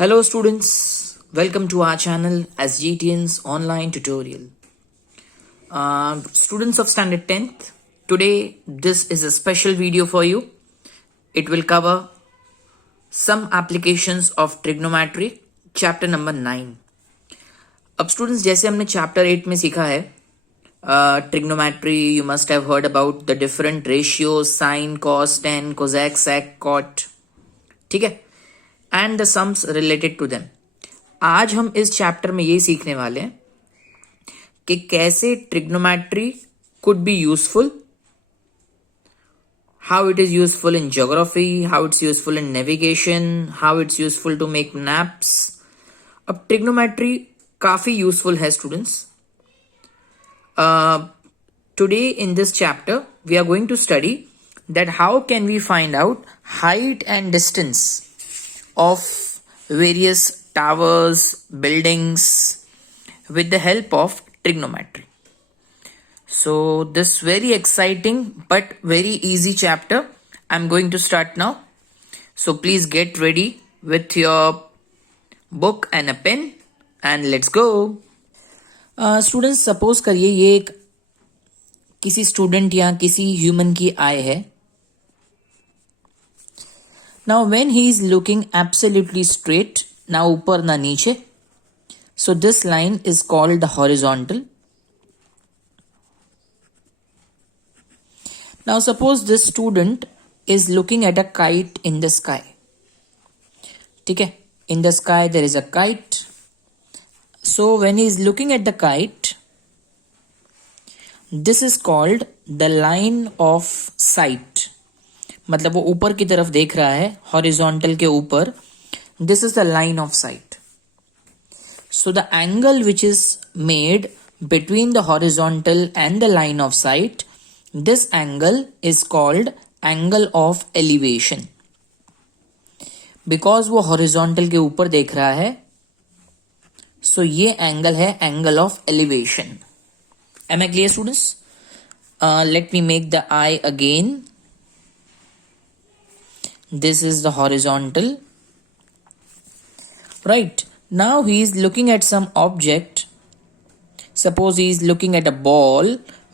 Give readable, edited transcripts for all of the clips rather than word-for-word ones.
Hello students, welcome to our channel SGTN's online tutorial. Students of standard 10th, today this is a special video for you. It will cover some applications of trigonometry, chapter number 9. अब students जैसे हमने chapter 8 में सीखा है trigonometry, you must have heard about the different ratios, sine, cos, tan, cosec, sec, cot, ठीक है, and the sums related to them. आज हम इस चैप्टर में ये सीखने वाले हैं कि कैसे trigonometry could be useful, how it is useful in geography, how it's useful in navigation, how it's useful to make maps. अब ट्रिग्नोमेट्री काफी यूजफुल है students. Today in this chapter we are going to study that how can we find out height and distance of various towers, buildings with the help of trigonometry. So this very exciting but very easy chapter I'm going to start now. So please get ready with your book and a pen and let's go. Students, suppose करिए ये एक किसी student या किसी human की आई है. Now when he is looking absolutely straight, ना ऊपर ना नीचे, so this line is called the horizontal. Now suppose this student is looking at a kite in the sky. ठीक है, in the sky there is a kite. So when he is looking at the kite, this is called the line of sight. मतलब वो ऊपर की तरफ देख रहा है हॉरिजॉन्टल के ऊपर. This is the line of sight. So the angle which is made between the horizontal and the line of sight, this angle is called angle of elevation. Because वो हॉरिजॉन्टल के ऊपर देख रहा है, सो ये angle है angle of elevation. Am I clear students? Let me make the eye again. This is the horizontal. Right. Now he is looking at some object. Suppose he is looking at a ball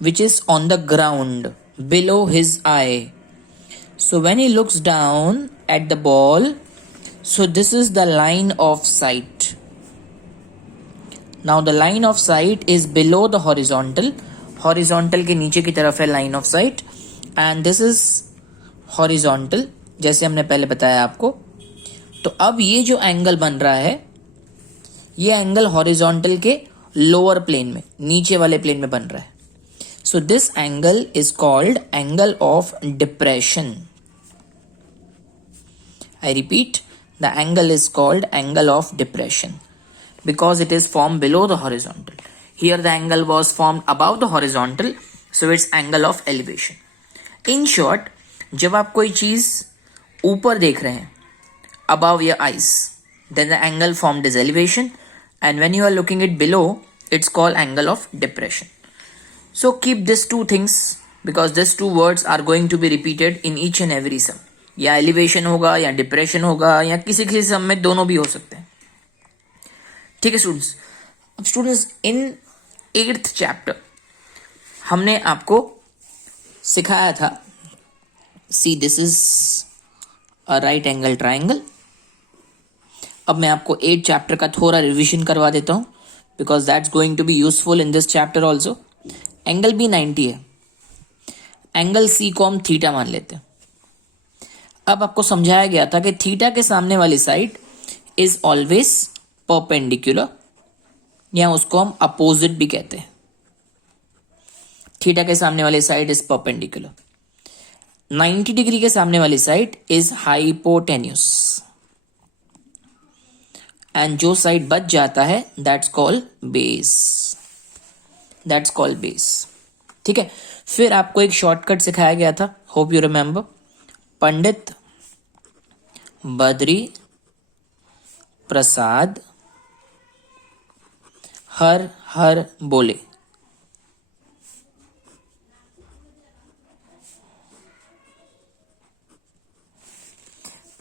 which is on the ground below his eye. So when he looks down at the ball, so this is the line of sight. Now the line of sight is below the horizontal. Horizontal के नीचे की तरफ है line of sight. And this is horizontal. जैसे हमने पहले बताया आपको. तो अब ये जो एंगल बन रहा है, ये एंगल हॉरिजॉन्टल के लोअर प्लेन में, नीचे वाले प्लेन में बन रहा है. सो this angle is called angle of depression. I repeat, the angle is called angle of depression because it is form below the horizontal. Here the angle was form about the horizontal, so it's angle of elevation. In short, जब आप कोई चीज ऊपर देख रहे हैं above your eyes, then the angle formed is elevation, and when you are looking it below, it's called angle of depression. So keep these two things because these two words are going to be repeated in each and every sum. या elevation होगा या depression होगा या किसी किसी sum में दोनों भी हो सकते हैं. ठीक है स्टूडेंट्स? अब स्टूडेंट्स, इन 8th चैप्टर हमने आपको सिखाया था, see this is a right angle triangle. अब मैं आपको 8 चैप्टर का थोड़ा रिवीजन करवा देता हूं because that's going to be useful in this chapter also. Angle B 90 है, एंगल सी को हम थीटा मान लेते हैं. अब आपको समझाया गया था कि थीटा के सामने वाली साइड इज ऑलवेज परपेंडिकुलर, या उसको हम अपोजिट भी कहते हैं. थीटा के सामने वाली साइड इज परपेंडिकुलर. 90 डिग्री के सामने वाली साइड इज हाइपोटेन्यूस, एंड जो साइड बच जाता है that's called base. That's called base. ठीक है. फिर आपको एक शॉर्टकट सिखाया गया था, hope you remember. Pandit Badri Prasad हर हर बोले.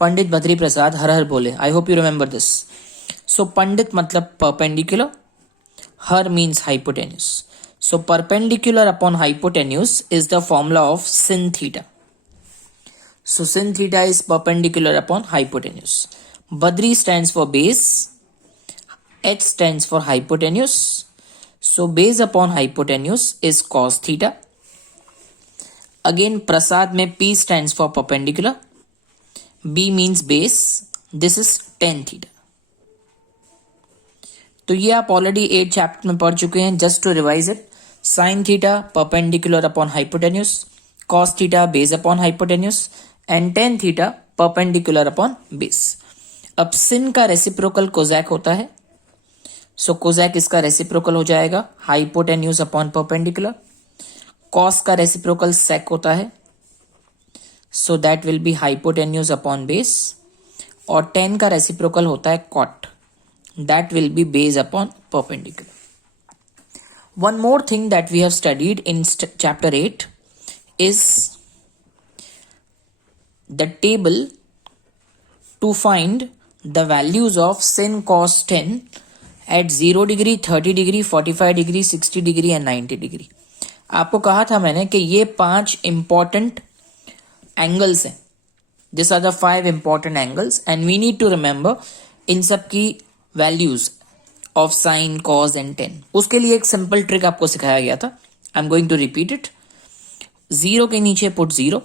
पंडित बद्री प्रसाद हर हर बोले. I hope you remember this. So पंडित मतलब perpendicular, her means hypotenuse. So perpendicular upon hypotenuse is the formula of sin theta. So sin theta is perpendicular upon hypotenuse. Badri stands for base, H stands for hypotenuse. So base upon hypotenuse is cos theta. Again Prasad में P stands for perpendicular, B means base, this is tan theta. तो ये आप already 8 chapter में पढ़ चुके हैं. Just to revise it, sine theta perpendicular upon hypotenuse, cos theta base upon hypotenuse and tan theta perpendicular upon base. अब sine का reciprocal कोजैक होता है. सो कोजैक इसका रेसिप्रोकल हो जाएगा हाइपोटेन्यूस अपॉन परपेंडिकुलर. कॉस का रेसिप्रोकल सेक होता है, so that will be hypotenuse upon base. और टेन का रेसिप्रोकल होता है cot, that will be base upon perpendicular. One more thing that we have studied in chapter 8 is the table to find the values of sin cos 10 at 0 degree, 30 degree, 45 degree, 60 degree and 90 degree. आपको कहा था मैंने कि ये 5 important angles हैं. These are the 5 important angles and we need to remember इन सब की values of sine cos and tan. उसके लिए एक सिंपल ट्रिक आपको सिखाया गया था. I am going to repeat it. 0 के नीचे put 0,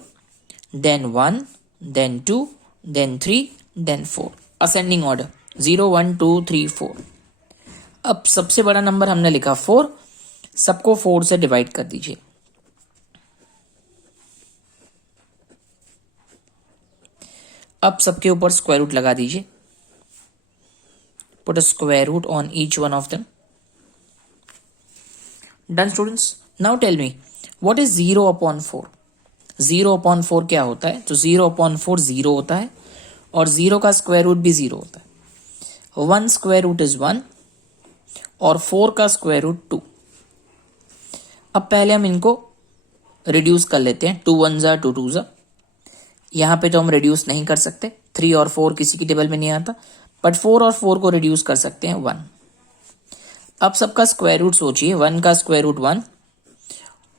then 1, then 2, then 3, then 4, ascending order 0 1 2 3 4. अब सबसे बड़ा नंबर हमने लिखा 4, सबको 4 से डिवाइड कर दीजिए. अब सबके ऊपर स्क्वायर रूट लगा दीजिए. Put a square root on each one of them. Done students? Now tell me, what is 0 upon 4? 0 upon 4 क्या होता है? तो 0 upon 4 0 होता है और 0 का स्क्वायर रूट भी 0 होता है. 1 स्क्वायर रूट इज 1 और 4 का स्क्वायर रूट 2. अब पहले हम इनको रिड्यूस कर लेते हैं. 2 1 जा 2 2 जा. यहाँ पे तो हम रिड्यूस नहीं कर सकते, 3 और 4 किसी की टेबल में नहीं आता, बट 4 और 4 को रिड्यूस कर सकते हैं 1. अब सबका स्क्वायर रूट सोचिए. 1 का स्क्वायर रूट 1,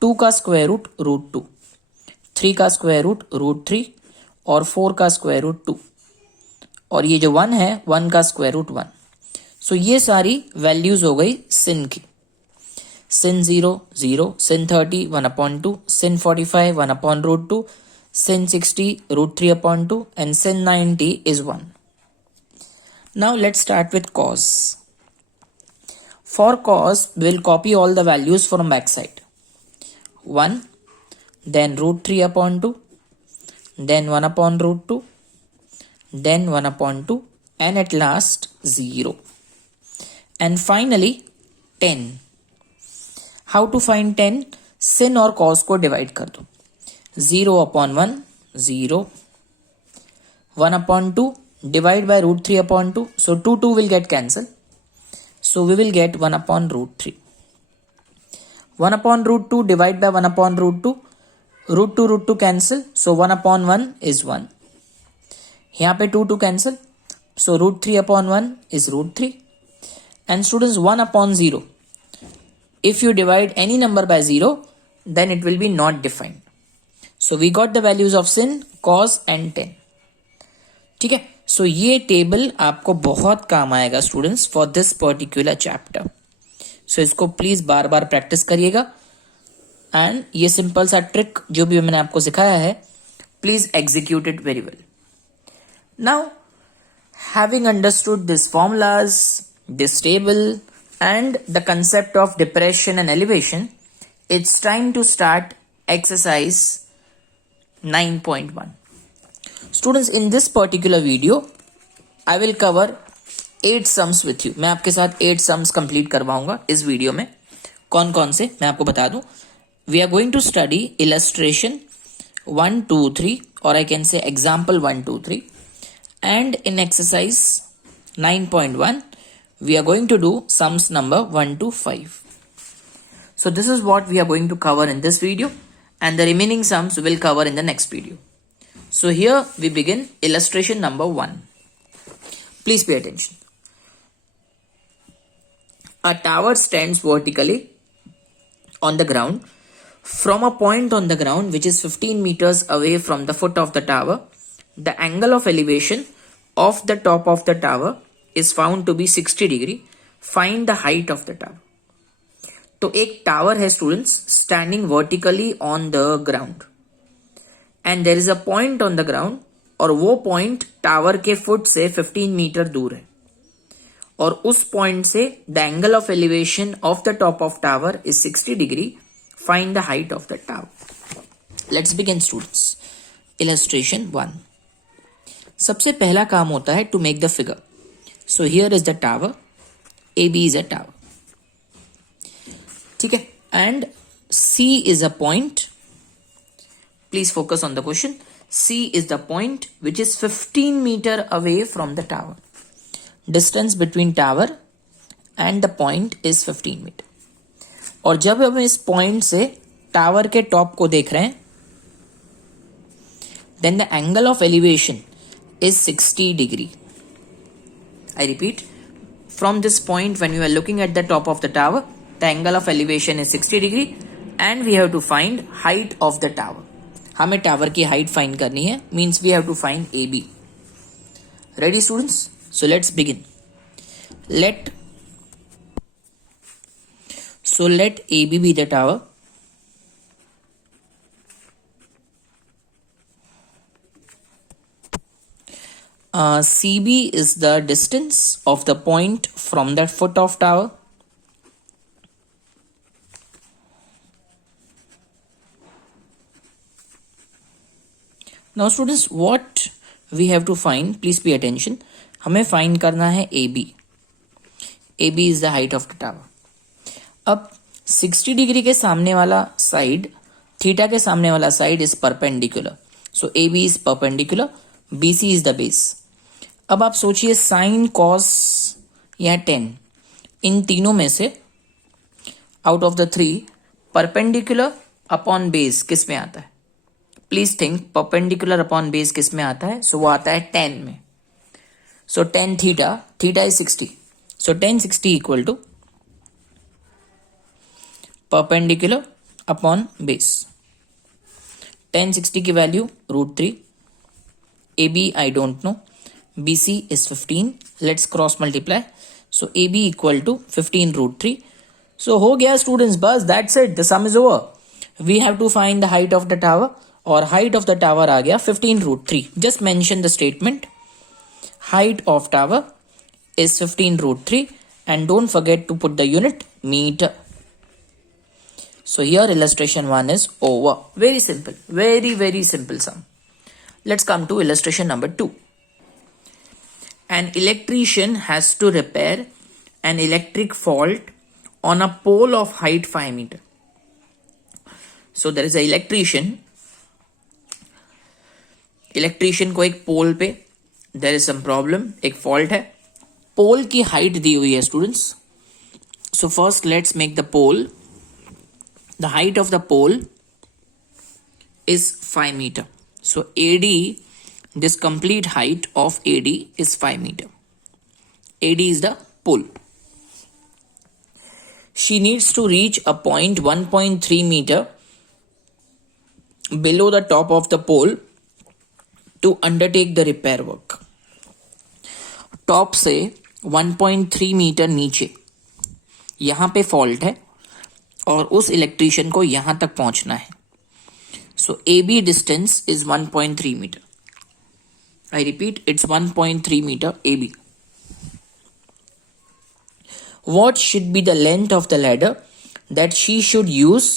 2 का स्क्वायर रूट रूट 2, 3 का स्क्वायर रूट रूट 3 और 4 का स्क्वायर रूट 2. और ये जो 1 है 1 का स्क्वायर रूट 1. सो ये सारी वैल्यूज हो गई सिन की. सिन 0 0, सिन 30 1 upon 2, sin 45 1 upon root 2, sin 60 root 3 upon 2 and sin 90 is 1. Now let's start with cos. For cos, we'll copy all the values from backside. 1, then root 3 upon 2, then 1 upon root 2, then 1 upon 2 and at last 0. And finally 10. How to find 10? Sin और cos को divide कर दो. 0 upon 1, 0. 1 upon 2, divide by root 3 upon 2. So 2 2 will get cancelled. So we will get 1 upon root 3. 1 upon root 2 divide by 1 upon root 2. Root 2 cancel. So 1 upon 1 is 1. यहाँ पे 2 2 cancel. So root 3 upon 1 is root 3. And students 1 upon 0. If you divide any number by 0, then it will be not defined. So we got the values of sin, cos and tan. ठीक है. So ये table आपको बहुत काम आएगा students for this particular chapter. So इसको please बार बार प्रैक्टिस करिएगा एंड ये सिंपल सा ट्रिक जो भी मैंने आपको सिखाया है please execute it very well. Now having understood this formulas, this table and the concept of depression and elevation, it's time to start exercise 9.1. Students, in this particular video, I will cover 8 sums with you. मैं आपके साथ 8 sums complete करवाऊंगा इस video में. कौन कौन से मैं आपको बता दूं. We are going to study illustration 1, 2, 3 or I can say example 1, 2, 3. And in exercise 9.1, we are going to do sums number 1 to 5. So this is what we are going to cover in this video and the remaining sums we will cover in the next video. So here we begin illustration number 1. Please pay attention. A tower stands vertically on the ground. From a point on the ground which is 15 meters away from the foot of the tower, the angle of elevation of the top of the tower is found to be 60 degree. Find the height of the tower. तो एक tower है students standing vertically on the ground and there is a point on the ground और वो point tower के foot से 15 metre दूर है और उस पॉइंट से the angle of elevation of the top of tower is 60 degree. Find the height of the tower. Let's begin students. Illustration 1. सबसे पहला काम होता है to make the figure. So here is the tower. A B is a tower. ठीक है. And C is a point. Please focus on the question. C is the point which is 15 meter away from the tower. Distance between tower and the point is 15 meter. और जब हम इस पॉइंट से tower के top को देख रहे हैं, then the angle of elevation is 60 degree. I repeat, from this point when you are looking at the top of the tower, the angle of elevation is 60 degree and we have to find height of the tower. हमें tower की height find करनी है, means we have to find AB. Ready students? So let's begin. Let AB be the tower. CB is the distance of the point from that foot of tower. Now students, what we have to find, please pay attention. हमें find करना है AB. AB is the height of the tower. अब 60 degree के सामने वाला side, theta के सामने वाला side is perpendicular. So AB is perpendicular, BC is the base. अब आप सोचिए साइन, कॉस या टेन, इन तीनों में से out of the 3 perpendicular upon base किस में आता है? Please think, perpendicular upon base किस में आता है? सो वो आता है 10 में. So 10 theta is 60. So 10 60 equal to perpendicular upon base. 10 60 की value √3. AB I don't know. BC is 15. Let's cross multiply. So AB equal to 15 √3. So हो गया स्टूडेंट्स, बस that's it. The sum is over. We have to find the height of the tower. और height of the tower आ गया 15 √3. Just mention the statement. Height of tower is 15 √3 and don't forget to put the unit meter. So here illustration 1 is over. Very simple. Very, very simple sum. Let's come to illustration number 2. An electrician has to repair an electric fault on a pole of height 5 meter. So there is an electrician को एक pole पे there is some problem, एक fault है. Pole की height दी हुई है students. So first let's make the pole. The height of the pole is 5 meter. So AD, this complete height of AD is 5 meter. AD is the pole. She needs to reach a point 1.3 meter below the top of the pole to undertake the repair work. Top से 1.3 metre नीचे यहां पे fault है और उस electrician को यहां तक पहुंचना है. So AB distance is 1.3 meter. I repeat, it's 1.3 meter AB. What should be the length of the ladder that she should use,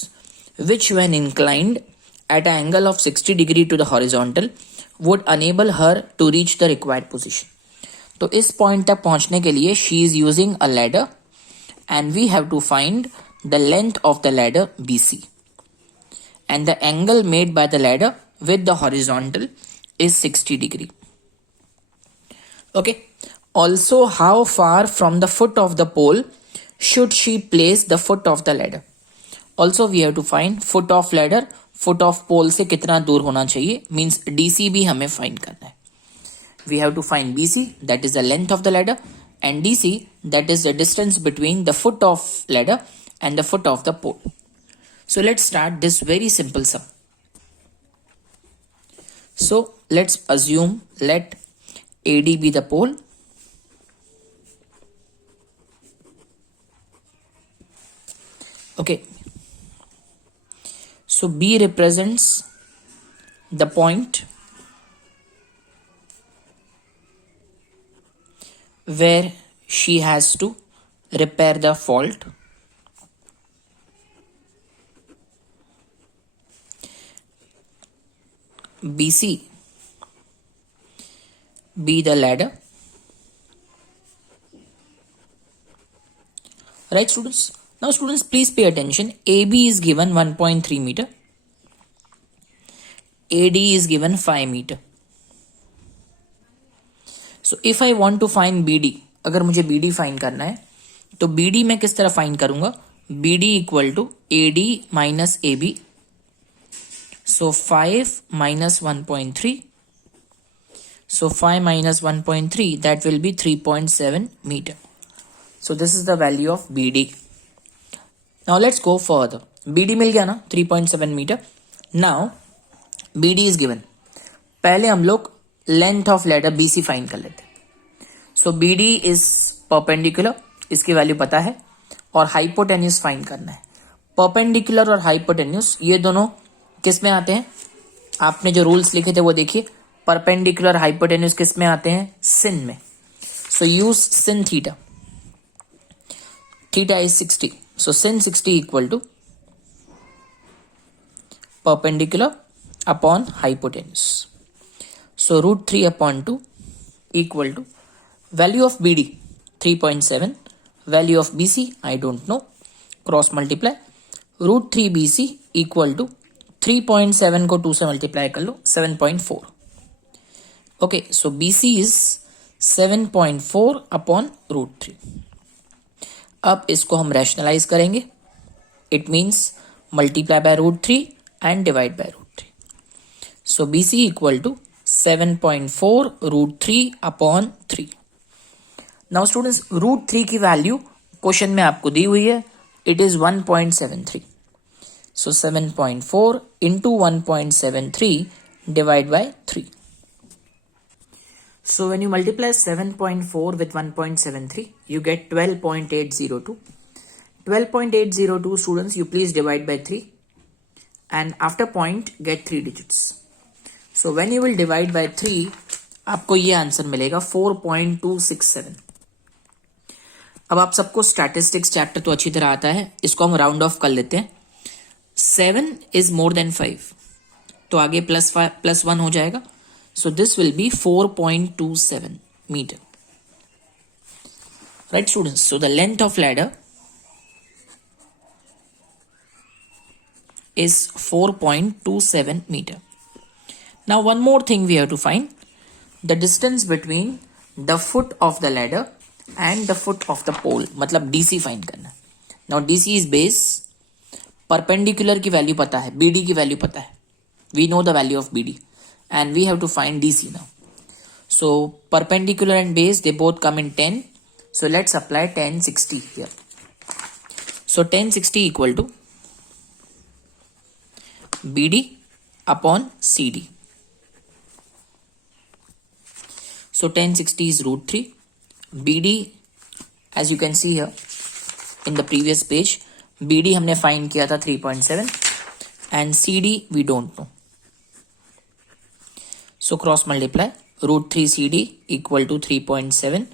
which when inclined at an angle of 60 degree to the horizontal would enable her to reach the required position? तो इस point तक पहुंचने के लिए she is using a ladder and we have to find the length of the ladder BC and the angle made by the ladder with the horizontal is 60 degree. Okay. Also, how far from the foot of the pole should she place the foot of the ladder? Also, we have to find foot of ladder foot of pole से कितना दूर होना चाहिए, means DC भी हमें find करना है. We have to find BC, that is the length of the ladder, and DC, that is the distance between the foot of ladder and the foot of the pole. So let's start this very simple sum. So let's assume, let AD be the pole, okay. So B represents the point where she has to repair the fault. BC be the ladder. Right, students? Now, students, please pay attention. AB is given 1.3 meter. AD is given 5 meter. So if I want to find BD, अगर मुझे BD find करना है तो BD मैं किस तरह find करूंगा, BD equal to AD minus AB. So 5 minus 1.3. So 5 minus 1.3, that will be 3.7 meter. So this is the value of BD. Now let's go further. BD मिल गया ना 3.7 meter. Now BD is given. पहले हम लोग length of letter BC find कर लेते. So BD is perpendicular, इसकी वैल्यू पता है, और हाइपोटेन्यूस फाइंड करना है. परपेंडिकुलर और हाइपोटेन्यूस ये दोनों किस में आते हैं, आपने जो रूल्स लिखे थे वो देखिए. परपेंडिकुलर हाइपोटेन्यूस किस में आते हैं, सिन में. So use sin theta. Theta is 60. So sin 60 equal to perpendicular upon hypotenuse. So root 3 upon 2 equal to value of BD 3.7, value of BC I don't know, cross multiply. root 3 BC equal to 3.7 को 2 से multiply कर लो 7.4. Okay, so BC is 7.4 upon root 3. अब इसको हम rationalize करेंगे. It means multiply by root 3 and divide by root 3. So BC equal to 7.4 root 3 upon 3. Now students, root 3 की value question में आपको दी हुई है. It is 1.73. So 7.4 into 1.73 divide by 3. So when you multiply 7.4 with 1.73, you get 12.802. 12.802 students, you please divide by 3 and after point get 3 digits. So when you will divide by 3, आपको ये answer मिलेगा 4.267. अब आप सबको स्टैटिस्टिक्स चैप्टर तो अच्छी तरह आता है, इसको हम राउंड ऑफ कर लेते हैं. 7 इज मोर देन 5, तो आगे +1 हो जाएगा. So this will be 4.27 meter. Right students, so the length of ladder is 4.27 meter. Now one more thing we have to find, the distance between the foot of the ladder and the foot of the pole, मतलब DC find करना. Now DC is base, perpendicular की value पता है, BD की value पता है, we know the value of BD and we have to find DC now. So perpendicular and base, they both come in 10, so let's apply tan 60 here. So tan 60 equal to BD upon CD. So tan 60 is root 3. BD, as you can see here in the previous page, BD हमने find किया था 3.7 and CD we don't know. So cross multiply, root 3 CD equal to 3.7.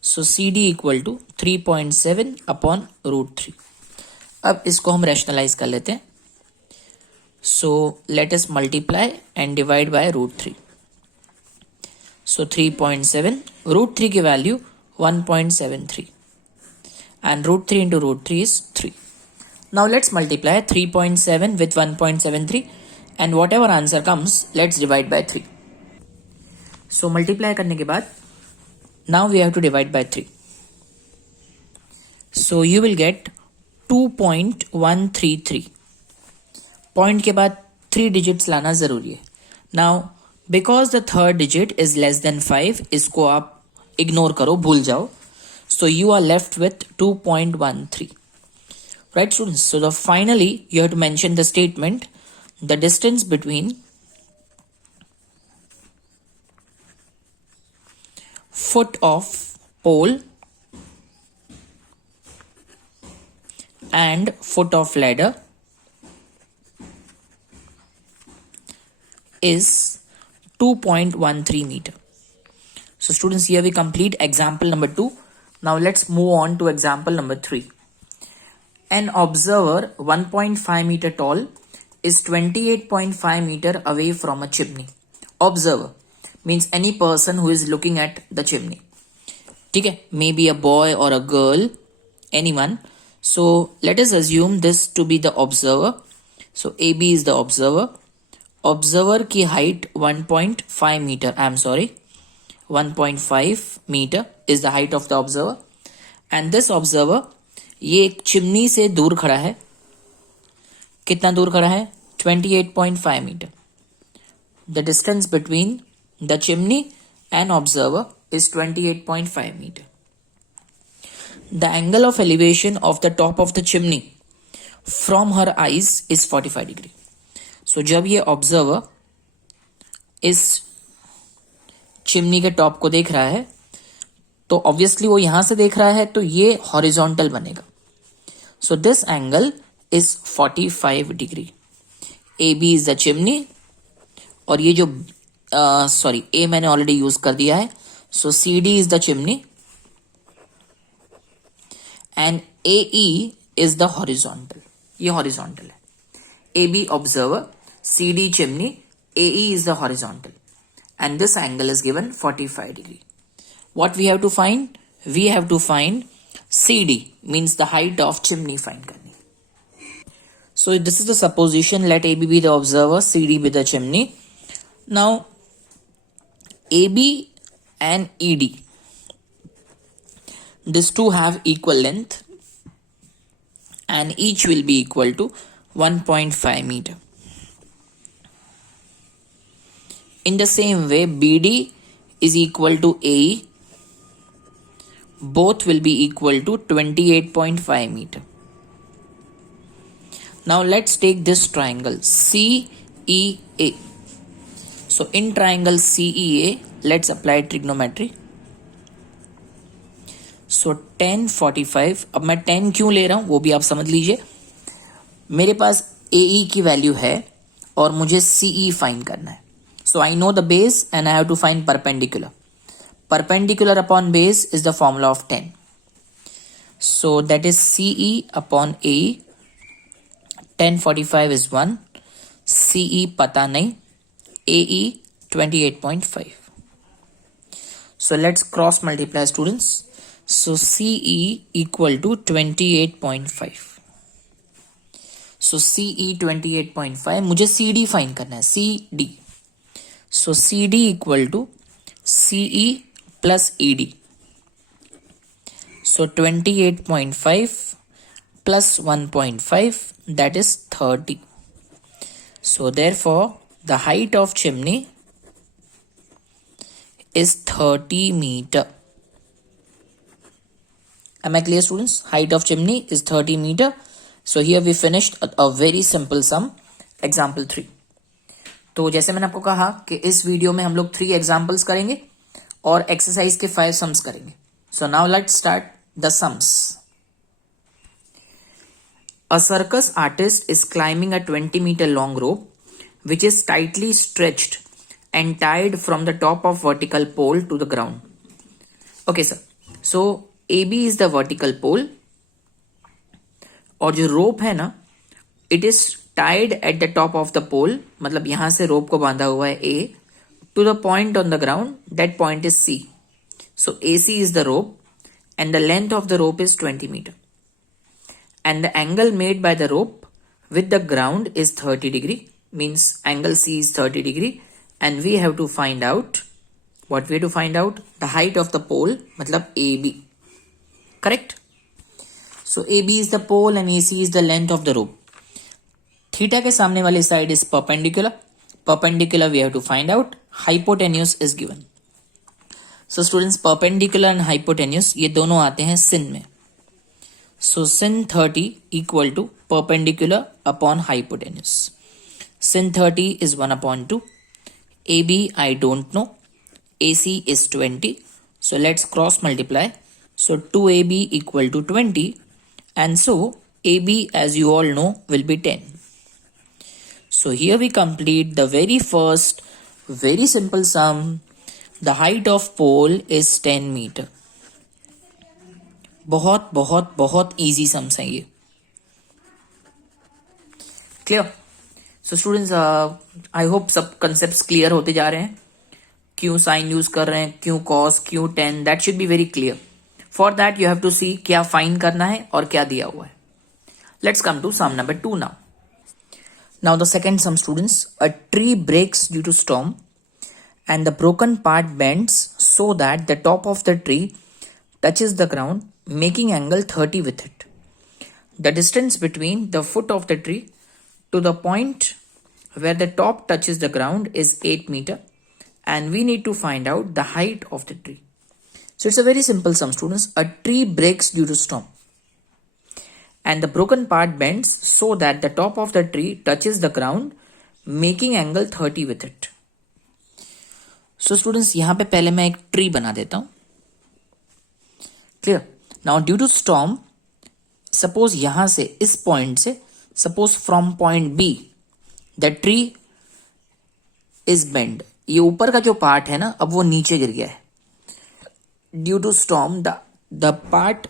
So CD equal to 3.7 upon root 3. अब इसको हम rationalize कर लेते हैं. So let us multiply and divide by root 3. So 3.7, root 3 की value 1.73 and root 3 into root 3 is 3. Now let's multiply 3.7 with 1.73 and whatever answer comes, let's divide by 3. So multiply करने के बाद now we have to divide by 3. So you will get 2.133. Point के बाद 3 digits लाना जरूरी है. Now because the third digit is less than 5, इसको आप इग्नोर करो, भूल जाओ. So you are left with 2.13. Right, students? So finally you have to mention the statement: the distance between foot of pole and foot of ladder is 2.13 meter. So students, here we complete example number 2. Now let's move on to example number 3. An observer 1.5 meter tall is 28.5 meter away from a chimney. Observer means any person who is looking at the chimney. ठीक है, maybe a boy or a girl, anyone. So let us assume this to be the observer. So AB is the observer. Observer की height 1.5 meter. I am sorry. 1.5 meter is the height of the observer, and this observer ये एक chimney से दूर खड़ा है. कितना दूर खड़ा है? 28.5 meter. The distance between the chimney and observer is 28.5 meter. The angle of elevation of the top of the chimney from her eyes is 45 degree. So जब ये observer इस चिमनी के टॉप को देख रहा है तो ऑब्वियसली वो यहां से देख रहा है, तो ये हॉरिजॉन्टल बनेगा. So this angle is 45 degree. A B is the chimney, और ये जो सॉरी ए मैंने ऑलरेडी यूज कर दिया है. So C D is the chimney and A E is the horizontal. ये हॉरिजॉन्टल है. A B observer, C D chimney, A E is the horizontal. And this angle is given 45 degree. What we have to find? We have to find CD, means the height of chimney find karni. So this is the supposition. Let AB be the observer, CD be the chimney. Now AB and ED, these two have equal length and each will be equal to 1.5 meter. In the same way, BD is equal to AE. Both will be equal to 28.5 meter. Now let's take this triangle CEA. So in triangle CEA, let's apply trigonometry. So tan 45. अब मैं tan क्यों ले रहा हूं वो भी आप समझ लीजिए. मेरे पास AE की वैल्यू है और मुझे CE फाइंड करना है. So I know the base and I have to find perpendicular. Perpendicular upon base is the formula of tan. So that is CE upon AE. Tan 45 is 1. CE pata nahi. AE 28.5. So let's cross multiply, students. So CE equal to 28.5. So CE 28.5. मुझे CD find करना है. CD. So CD equal to CE plus ED. So 28.5 plus 1.5, that is 30. So therefore the height of chimney is 30 meter. Am I clear, students? Height of chimney is 30 meter. So here we finished a very simple sum, example 3. तो जैसे मैंने आपको कहा कि इस video में हम लोग 3 एग्जाम्पल्स करेंगे और एक्सरसाइज के 5 सम्स करेंगे. So now let's start the sums. A circus artist is climbing a 20 meter long rope which is tightly stretched and tied from the top of vertical pole to the ground. Okay sir. So AB is the vertical pole और जो rope है ना, it is tied at the top of the pole, मतलब यहां से rope को बांधा हुआ है A to the point on the ground, that point is C. So A C is the rope and the length of the rope is 20 meter and the angle made by the rope with the ground is 30 degree, means angle C is 30 degree, and we have to find out what we have to find out the height of the pole, मतलब AB. Correct? So AB is the pole and AC is the length of the rope. थीटा के सामने वाली side is perpendicular we have to find out, hypotenuse is given. So students perpendicular and hypotenuse ये दोनों आते हैं sin में। So sin 30 equal to perpendicular upon hypotenuse. sin 30 is 1/2, AB I don't know, AC is 20, so let's cross multiply. So 2AB equal to 20, and so AB, as you all know, will be 10. So here we complete the very first very simple sum. The height of pole is 10 meter. बहुत बहुत बहुत easy sums हैं ये। Clear? So students, I hope सब concepts clear होते जा रहे हैं। क्यों साइन यूज कर रहे हैं, क्यों कॉस, क्यों tan, that should be very clear. For that you have to see क्या फाइंड करना है और क्या दिया हुआ है। Let's come to sum number 2 now. Now the second sum students, a tree breaks due to storm and the broken part bends so that the top of the tree touches the ground, making angle 30 with it. The distance between the foot of the tree to the point where the top touches the ground is 8 meter, and we need to find out the height of the tree. So it's a very simple sum, students. A tree breaks due to storm and the broken part bends so that the top of the tree touches the ground, making angle 30 with it. So students यहां पे पहले मैं एक tree बना देता हूं। Clear? Now due to storm, suppose यहां से, इस पॉइंट से, suppose from point B the tree is bend. ये ऊपर का जो पार्ट है ना, अब वो नीचे गिर गया है। Due to storm the part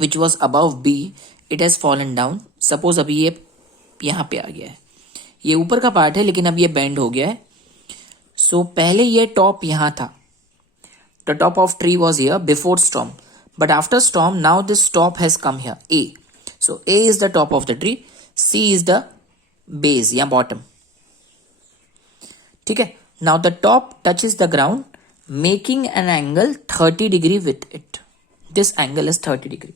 which was above B it has fallen down. Suppose अभी ये यहां पे आ गया है, ये ऊपर का पार्ट है लेकिन अब ये बेंड हो गया है। सो पहले ये टॉप यहां था, the top of tree was here before storm, but after storm now this top has come here A. So A is the top of the tree, C is the base या बॉटम। ठीक है? Now the top touches the ground, making an angle 30 degree with it. This angle is 30 degree.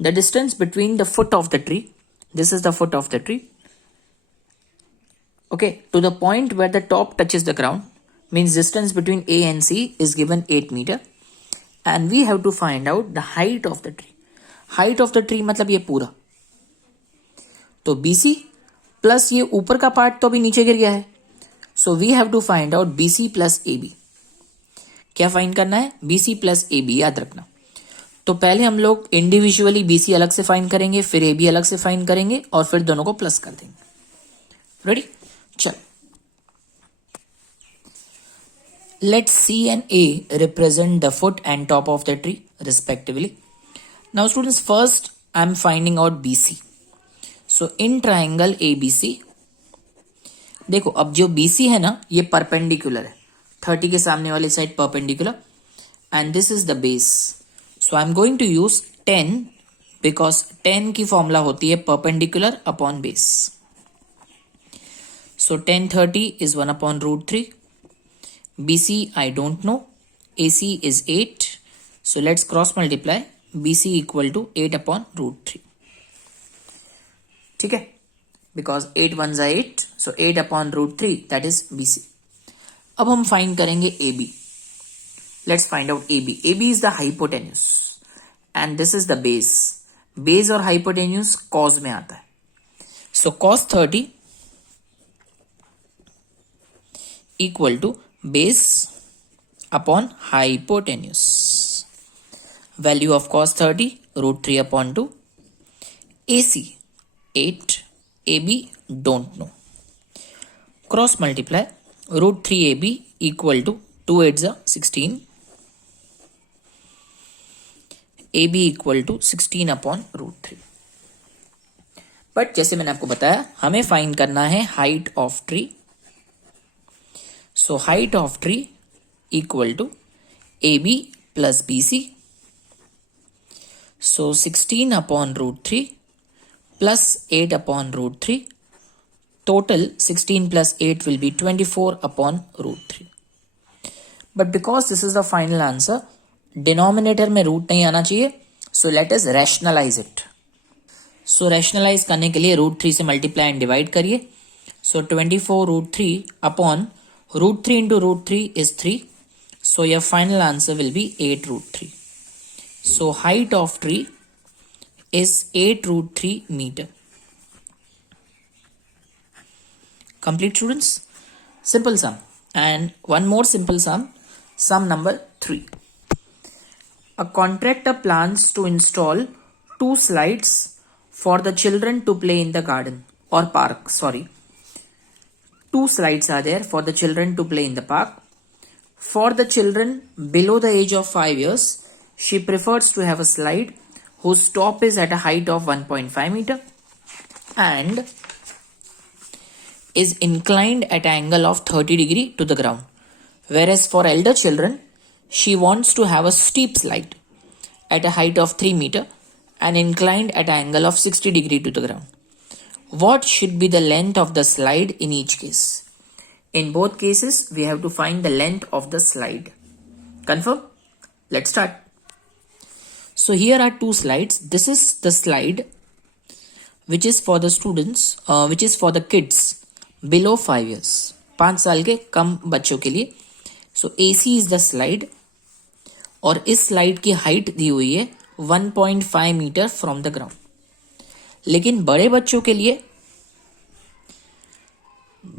The distance between the foot of the tree, this is the foot of the tree, okay, to the point where the top touches the ground, means distance between A and C is given 8 meter, and we have to find out the height of the tree. Height of the tree मतलब ये पूरा, तो BC plus ये ऊपर का part तो अभी नीचे गिर गया है, so we have to find out BC plus AB. क्या फाइंड करना है? BC plus AB, याद रखना। तो पहले हम लोग इंडिविजुअली BC अलग से फाइंड करेंगे, फिर AB अलग से फाइंड करेंगे और फिर दोनों को प्लस कर देंगे। रेडी? चल, let C and A represent the foot and top of the tree respectively. Now students, first I am finding out BC. So in triangle ABC, देखो अब जो BC है ना, ये परपेंडिकुलर है, 30 के सामने वाली side perpendicular, and this is the base. So I am going to use 10 because 10 की फॉर्मूला होती है perpendicular upon base. So tan 30 is 1/√3. BC I don't know. AC is 8. So let's cross multiply. BC equal to 8/√3. ठीक है? Because 8 ones are 8. So 8/√3, that is BC. अब हम find करेंगे AB. Let's find out AB. AB is the hypotenuse. And this is the base. Base और hypotenuse cos में आता है. So cos 30 equal to base upon hypotenuse. Value of cos 30 √3/2. AC 8, AB don't know. Cross multiply. √3 AB equal to 2 8s are 16. AB equal to 16/√3. But जैसे मैंने आपको बताया, हमें find करना है height of tree. So height of tree equal to AB plus BC. So 16/√3 plus 8/√3. Total 16 plus 8 will be 24/√3. But because this is the final answer, denominator में root नहीं आना चाहिए. So let us rationalize it. So rationalize करने के लिए √3 से multiply and divide करिए. So 24√3 upon √3 into √3 is 3. So your final answer will be 8√3. So height of tree is 8√3 meter. Complete, students? Simple sum. And one more simple sum. Sum number 3. A contractor plans to install 2 slides for the children to play in the garden or park. Sorry. 2 slides are there for the children to play in the park. For the children below the age of 5 years, she prefers to have a slide whose top is at a height of 1.5 meter and is inclined at an angle of 30 degree to the ground. Whereas for elder children, she wants to have a steep slide at a height of 3 meter and inclined at an angle of 60 degree to the ground. What should be the length of the slide in each case? In both cases, we have to find the length of the slide. Confirm? Let's start. So here are 2 slides. This is the slide which is for the students, which is for the kids below 5 years. 5 साल के कम बच्चों के लिए. So AC is the slide और इस slide की height दी हुई है 1.5 मीटर फ्रॉम द ग्राउंड. लेकिन बड़े बच्चों के लिए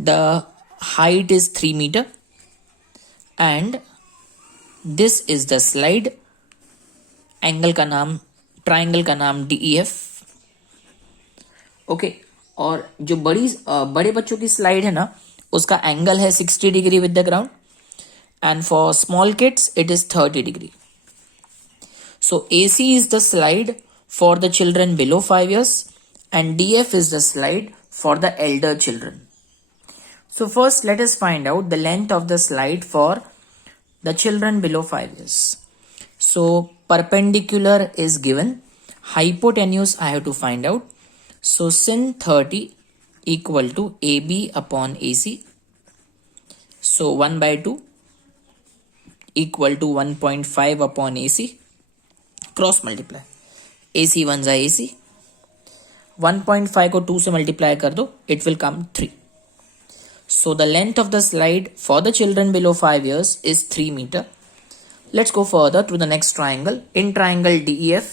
the height is 3 meter and this is the slide. Angle का नाम, ट्राइंगल का नाम DEF. ओके. और जो बड़े बच्चों की स्लाइड है ना, उसका एंगल है 60 degree with the ground and for small kids it is 30 degree. So AC is the slide for the children below 5 years and DF is the slide for the elder children. So first let us find out the length of the slide for the children below 5 years. So perpendicular is given. Hypotenuse I have to find out. So sin 30 equal to AB upon AC. So 1 by 2 equal to 1.5 upon AC. Cross multiply. AC 1 is AC. 1.5 को 2 से multiply कर दो, it will come 3. So the length of the slide for the children below 5 years is 3 meter. Let's go further to the next triangle. In triangle DEF,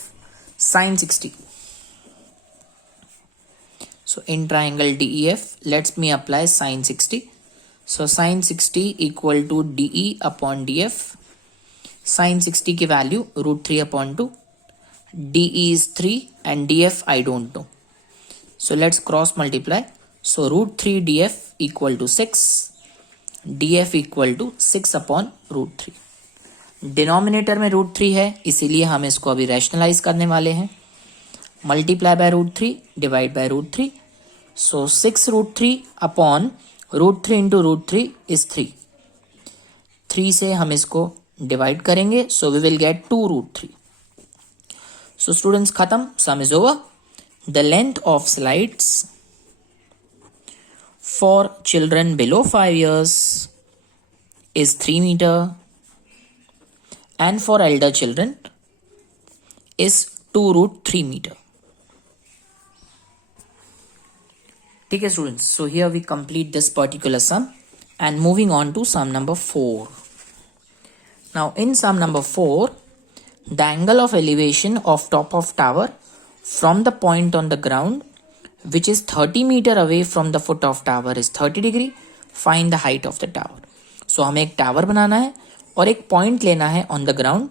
sin 60. So in triangle DEF, let me apply sin 60. So sin 60 equal to DE upon DF. Sin 60 की value √3 upon 2. DE is 3 and DF I don't know. So let's cross multiply. So √3 DF equal to 6. DF equal to 6 upon √3. Denominator में √3 है, इसीलिए हम इसको अभी rationalise करने वाले हैं. Multiply by √3 divide by √3. So 6√3 upon √3 into √3 is 3. 3 से हम इसको डिवाइड करेंगे, so we will get 2√3. So students खत्म, sum is over. The length of slides for children below 5 years is 3 meter and for elder children is 2√3 meter. ठीक है students, so here we complete this particular sum and moving on to sum number 4. Now in sum number 4, the angle of elevation of top of tower from the point on the ground which is 30 meter away from the foot of tower is 30 degree. Find the height of the tower. So हमें एक tower बनाना है और एक point लेना है on the ground.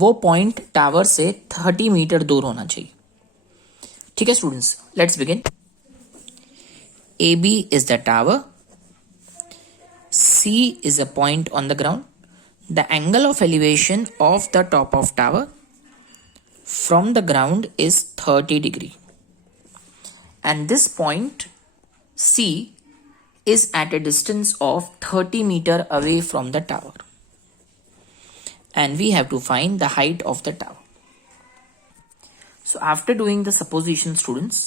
वो point tower से 30 metre दूर होना चाहिए. ठीक है students, let's begin. AB is the tower. C is a point on the ground. The angle of elevation of the top of tower from the ground is 30 degree. And this point C is at a distance of 30 meter away from the tower. And we have to find the height of the tower. So after doing the supposition students,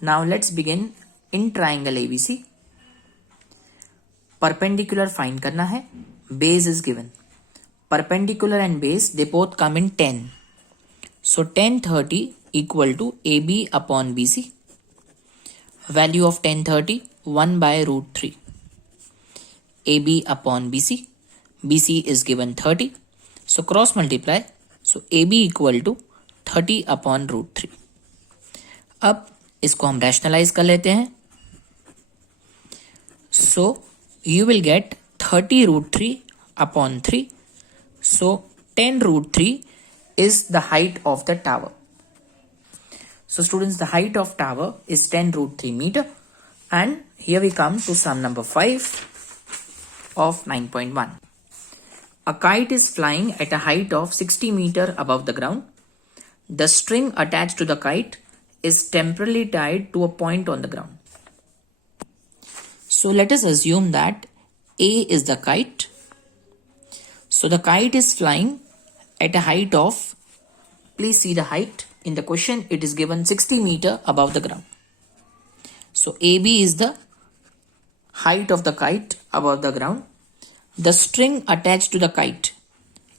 now let's begin in triangle ABC. Perpendicular find करना है. Base is given. Perpendicular and base, they both come in 10. So tan 30 equal to AB upon BC. Value of tan 30, 1 by root 3. AB upon BC. BC is given 30. So cross multiply. So AB equal to 30 upon root 3. अब इसको हम rationalise कर लेते हैं. So you will get 30 root 3 upon 3. So 10 root 3 is the height of the tower. So students, the height of tower is 10 root 3 meter. And here we come to sum number 5 of 9.1. A kite is flying at a height of 60 meter above the ground. The string attached to the kite is temporarily tied to a point on the ground. So let us assume that A is the kite. So the kite is flying at a height of, please see the height. In the question, it is given 60 meter above the ground. So AB is the height of the kite above the ground. The string attached to the kite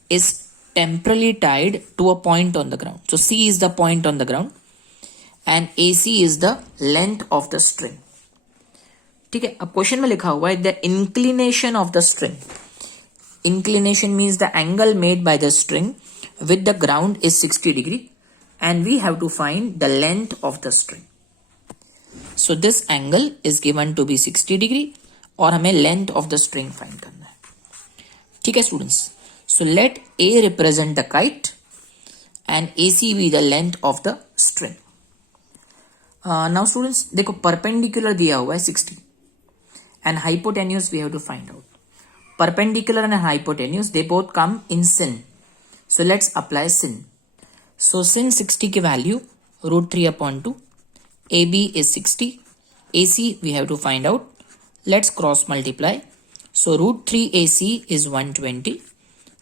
is temporarily tied to a point on the ground. So C is the point on the ground and AC is the length of the string. ठीक है, अब question में लिखा हुआ है the inclination of the string. Inclination means the angle made by the string with the ground is 60 degree and we have to find the length of the string. So this angle is given to be 60 degree और हमें length of the string find करना है. ठीक है students. So let A represent the kite and AC be the length of the string. Now students, देखो perpendicular दिया हुआ है 60 and hypotenuse we have to find out. Perpendicular and hypotenuse they both come in sin. So let's apply sin. So sin 60 की value root 3 upon 2. AB is 60. AC we have to find out. Let's cross multiply. So root 3 AC is 120.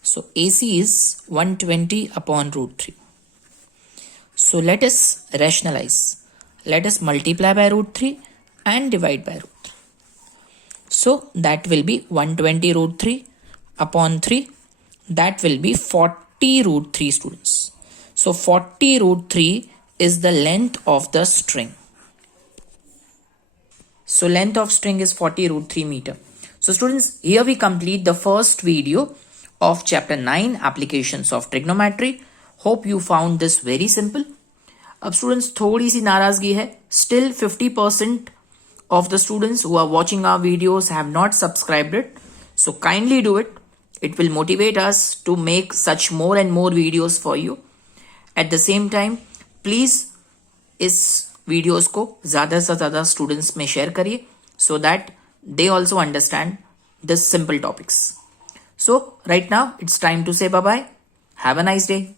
So AC is 120 upon root 3. So let us rationalize. Let us multiply by root 3 and divide by root 3. So that will be 120 root 3 upon 3. That will be 40 root 3 students. So 40 root 3 is the length of the string. So length of string is 40 root 3 meter. So students, here we complete the first video of chapter 9 applications of trigonometry. Hope you found this very simple. अब students थोड़ी सी नाराजगी है. Still 50% of the students who are watching our videos have not subscribed it. So kindly do it. It will motivate us to make such more and more videos for you. At the same time, please इस videos को ज़्यादा से ज़्यादा students में share करिए so that they also understand this simple topics. So right now it's time to say bye bye. Have a nice day.